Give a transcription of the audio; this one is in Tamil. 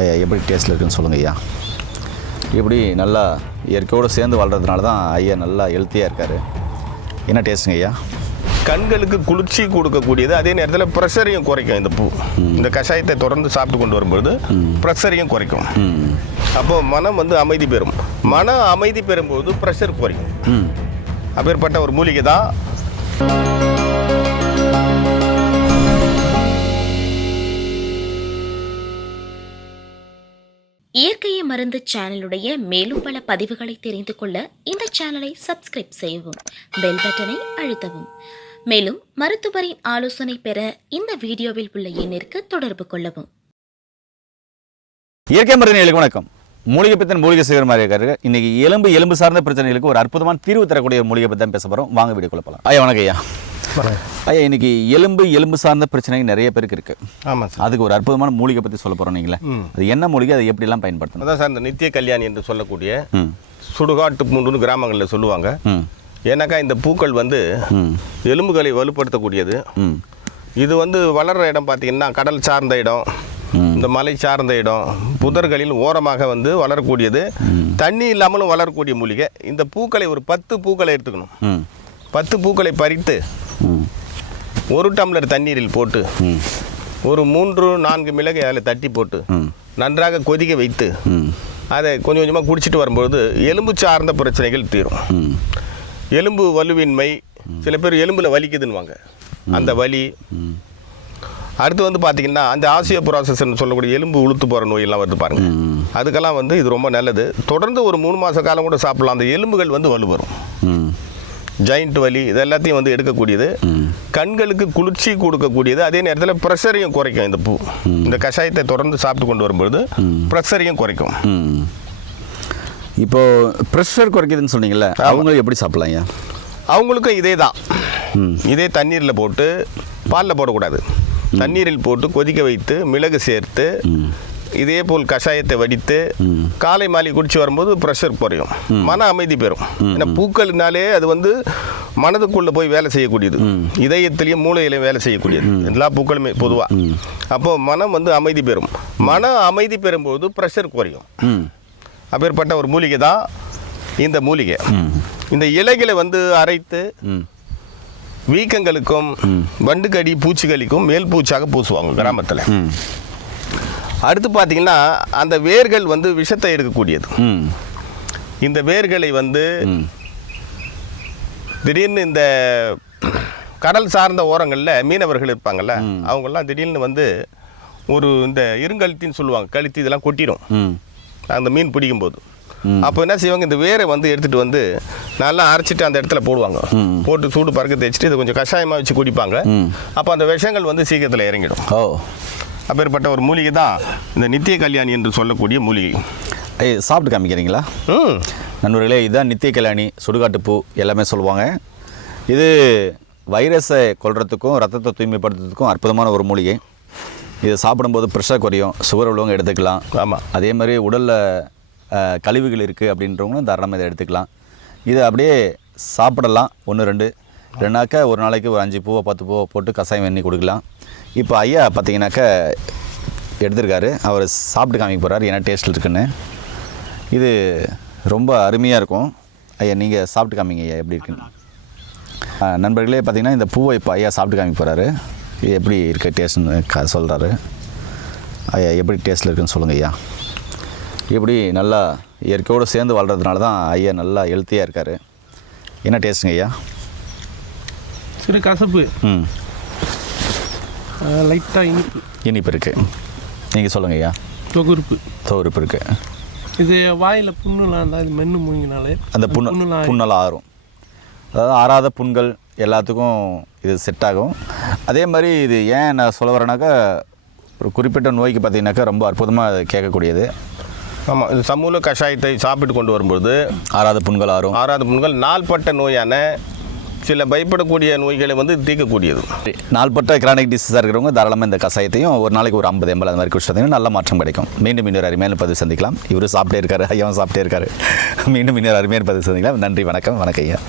ஐயா எப்படி டேஸ்ட்டில் இருக்குன்னு சொல்லுங்கள் ஐயா. இப்படி நல்லா இயற்கையோடு சேர்ந்து வாழ்கிறதுனால தான் ஐயா நல்லா ஹெல்த்தியாக இருக்கார். என்ன டேஸ்ட்டுங்க ஐயா? கண்களுக்கு குளிர்ச்சி கொடுக்கக்கூடியது, அதே நேரத்தில் ப்ரெஷரையும் குறைக்கும். இந்த பூ இந்த கஷாயத்தை தொடர்ந்து சாப்பிட்டு கொண்டு வரும்பொழுது ப்ரெஷரையும் குறைக்கும். அப்போது மனம் அமைதி பெறும். மனம் அமைதி பெறும்போது ப்ரெஷர் குறையும். அப்பேற்பட்ட ஒரு மூலிகை தான். இயற்கையை மருந்து சேனலுடைய மேலும் பல பதிவுகளை தெரிந்து கொள்ள இந்த சேனலை சப்ஸ்கிரைப் செய்யவும், பெல் பட்டனை அழுத்தவும். மேலும் மருத்துவரின் ஆலோசனை பெற இந்த வீடியோவில் உள்ள எண்ணிற்கு தொடர்பு கொள்ளவும். இயற்கை மருந்துகளுக்கு வணக்கம். மூலிகை பற்றி மூலிகை செய்கிற மாதிரி இருக்காரு. இன்னைக்கு எலும்பு சார்ந்த பிரச்சனைகளுக்கு ஒரு அற்புதமான தீர்வு தரக்கூடிய ஒரு மூலிகை பற்றி தான் பேச போகிறோம். வாங்க வீடியோ கொள்ளப்பலாம். ஐயா வணக்கம் ஐயா. ஐயா இன்னைக்கு எலும்பு சார்ந்த பிரச்சனை நிறைய பேருக்கு இருக்கு. ஆமாம் சார். அதுக்கு ஒரு அற்புதமான மூலிகை பற்றி சொல்ல போகிறோம். நீங்களே அது என்ன மூலிகை, அதை எப்படிலாம் பயன்படுத்தணும்? அதான் சார், இந்த நித்திய கல்யாணி என்று சொல்லக்கூடிய சுடுகாட்டு பூண்டுன்னு கிராமங்களில் சொல்லுவாங்க. ஏன்னாக்கா இந்த பூக்கள் எலும்புகளை வலுப்படுத்தக்கூடியது. இது வளர்கிற இடம் பார்த்தீங்கன்னா கடல் சார்ந்த இடம், இந்த மலை சார்ந்த இடம், புதர்களில் ஓரமாக வளரக்கூடியது. தண்ணி இல்லாமலும் வளரக்கூடிய மூலிகை. இந்த பூக்களை ஒரு 10 பூக்களை எடுத்துக்கணும். 10 பூக்களை பறித்து 1 டம்ளர் தண்ணீரில் போட்டு ஒரு 3-4 மிளகை அதில் தட்டி போட்டு நன்றாக கொதிக்க வைத்து அதை கொஞ்சம் கொஞ்சமாக குடிச்சிட்டு வரும்போது எலும்பு சார்ந்த பிரச்சனைகள் தீரும். எலும்பு வலுவின்மை, சில பேர் எலும்பில் வலிக்குதுன்னுவாங்க, அந்த வலி. அடுத்து பார்த்தீங்கன்னா அந்த ஆசியோபரோசிஸ்ன்னு சொல்லக்கூடிய எலும்பு உளுத்து போகிற நோயெல்லாம் வருது பாருங்கள். அதுக்கெல்லாம் இது ரொம்ப நல்லது. தொடர்ந்து ஒரு 3 மாத காலம் கூட சாப்பிடலாம். அந்த எலும்புகள் வலு வரும். ஜாயிண்ட் வலி இது எல்லாத்தையும் எடுக்கக்கூடியது. கண்களுக்கு குளிர்ச்சி கொடுக்கக்கூடியது, அதே நேரத்தில் ப்ரெஷரையும் குறைக்கும். இந்த பூ இந்த கஷாயத்தை தொடர்ந்து சாப்பிட்டு கொண்டு வரும்பொழுது ப்ரெஷரையும் குறைக்கும். இப்போது ப்ரெஷர் குறைக்குதுன்னு சொன்னீங்கல்ல, அவங்களும் எப்படி சாப்பிட்லாம் ஐயா? அவங்களுக்கும் இதே தான். இதே தண்ணீரில் போட்டு, பாலில் போடக்கூடாது, தண்ணீரில் போட்டு கொதிக்க வைத்து மிளகு சேர்த்து இதே போல் கஷாயத்தை வடித்து காலை மாலை குடிச்சு வரும்போது ப்ரெஷர் குறையும், மன அமைதி பெறும். ஏன்னா பூக்கள்னாலே அது மனதுக்குள்ளே போய் வேலை செய்யக்கூடியது, இதயத்திலையும் மூளையிலையும் வேலை செய்யக்கூடியது, எல்லா பூக்களுமே பொதுவாக. அப்போது மனம் அமைதி பெறும். மன அமைதி பெறும்போது ப்ரெஷர் குறையும். அப்பேற்பட்ட ஒரு மூலிகை தான் இந்த மூலிகை. இந்த இலைகளை அரைத்து வீக்கங்களுக்கும் வண்டுக்கடி பூச்சிகளுக்கும் மேல் பூச்சாக பூசுவாங்க கிராமத்தில். அடுத்து பார்த்தீங்கன்னா அந்த வேர்கள் விஷத்தை எடுக்கக்கூடியது. இந்த வேர்களை திடீர்னு இந்த கடல் சார்ந்த ஓரங்களில் மீனவர்கள் இருப்பாங்கள்ல, அவங்கெல்லாம் திடீர்னு ஒரு இந்த இருங்கழுத்தின்னு சொல்லுவாங்க, கழுத்தி இதெல்லாம் கொட்டிடும் அந்த மீன் பிடிக்கும்போது. அப்போ என்ன செய்வாங்க, இந்த வேரை எடுத்துகிட்டு நல்லா அரைச்சிட்டு அந்த இடத்துல போடுவாங்க. போட்டு சூடு பறக்க தேய்ச்சிட்டு இதை கொஞ்சம் கஷாயமாக வச்சு குடிப்பாங்க. அப்போ அந்த விஷங்கள் சீக்கிரத்தில் இறங்கிடும். அப்பேற்பட்ட ஒரு மூலிகை தான் இந்த நித்திய கல்யாணி என்று சொல்லக்கூடிய மூலிகை. சாப்பிட்டு காமிக்கிறீங்களா? நண்பர்களே, இதுதான் நித்திய கல்யாணி. சுடுகாட்டு பூ எல்லாமே சொல்லுவாங்க. இது வைரஸை கொல்றதுக்கும் ரத்தத்தை தூய்மைப்படுத்துறதுக்கும் அற்புதமான ஒரு மூலிகை. இதை சாப்பிடும்போது ப்ரெஷர் குறையும், சுகர் உள்ளவங்க எடுத்துக்கலாம். ஆமாம். அதே மாதிரி உடலில் கழிவுகள் இருக்குது அப்படின்றவங்களும் தாராளமாக இதை எடுத்துக்கலாம். இதை அப்படியே சாப்பிடலாம். 1-2 இல்லைனாக்கா ஒரு நாளைக்கு ஒரு 5 பூவை 10 பூவை போட்டு கஷாயம் எண்ணி கொடுக்கலாம். இப்போ ஐயா பார்த்தீங்கன்னாக்கா எடுத்திருக்காரு, அவர் சாப்பிட்டு காமிக்க போகிறார் என்ன டேஸ்ட்டில் இருக்குன்னு. இது ரொம்ப அருமையாக இருக்கும். ஐயா நீங்கள் சாப்பிட்டு காமிங்க ஐயா எப்படி இருக்குன்னு. நண்பர்களே பார்த்தீங்கன்னா இந்த பூவை இப்போ ஐயா சாப்பிட்டு காமிக்க போகிறாரு. இது எப்படி இருக்க டேஸ்ட்னு சொல்கிறாரு. ஐயா எப்படி டேஸ்ட்டில் இருக்குன்னு சொல்லுங்கள் ஐயா. இப்படி நல்லா இயற்கையோடு சேர்ந்து வாழ்கிறதுனால தான் ஐயா நல்லா ஹெல்த்தியாக இருக்கார். என்ன டேஸ்ட்டுங்க ஐயா? சிறு கசப்பு, லைட்டாக இனிப்பு இருக்குது. நீங்கள் சொல்லுங்கள் ஐயா. தொகுப்பு இருக்குது. இது வாயில் புண்ணுலாம் இருந்தால் இது மென்று முழுங்கினாலே அந்த புண்ணெல்லாம் ஆறும். அதாவது ஆறாத புண்கள் எல்லாத்துக்கும் இது செட் ஆகும். அதே மாதிரி இது ஏன் நான் சொல்ல வரேனாக்கா, ஒரு குறிப்பிட்ட நோய்க்கு பார்த்தீங்கன்னாக்கா ரொம்ப அற்புதமாக அது கேட்கக்கூடியது. ஆமாம். இது சமூல கஷாயத்தை சாப்பிட்டு கொண்டு வரும்போது ஆறாத புண்கள் ஆறும். ஆறாத புண்கள் நாள்பட்ட நோயான சில பயப்படக்கூடிய நோய்களை தீர்க்கக்கூடியது. நாள்பட்ட கிரானிக் டிசீஸாக இருக்கிறவங்க தாராளமாக இந்த கஷாயத்தையும் ஒரு நாளைக்கு ஒரு 50 ml அந்த மாதிரி குடிச்சதையும் நல்ல மாற்றம் கிடைக்கும். மீண்டும் இன்னொரு அருமையான பதிவு சந்திக்கலாம். இவரும் சாப்பிட்டே இருக்காரு, ஐயாவும் சாப்பிட்டே இருக்காரு. மீண்டும் இன்னொரு அருமையான பதிவு சந்திக்கலாம். நன்றி, வணக்கம். வணக்கம் ஐயா.